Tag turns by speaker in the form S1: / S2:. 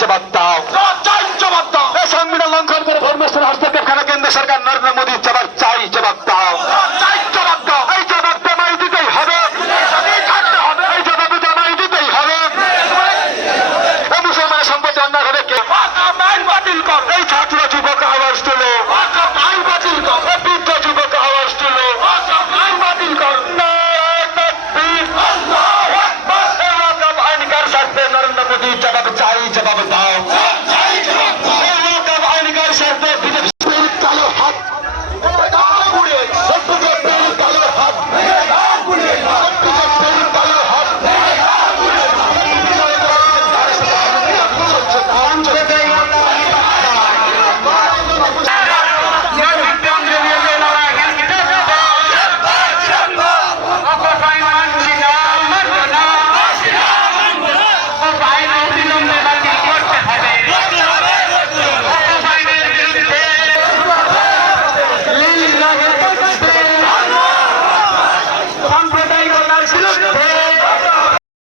S1: জবাব দাও।
S2: জবাব
S1: দাও। এই সংবিধান লঙ্ঘন করে ধর্মস্থল হস্তক্ষেপ খানা কেন্দ্র সরকার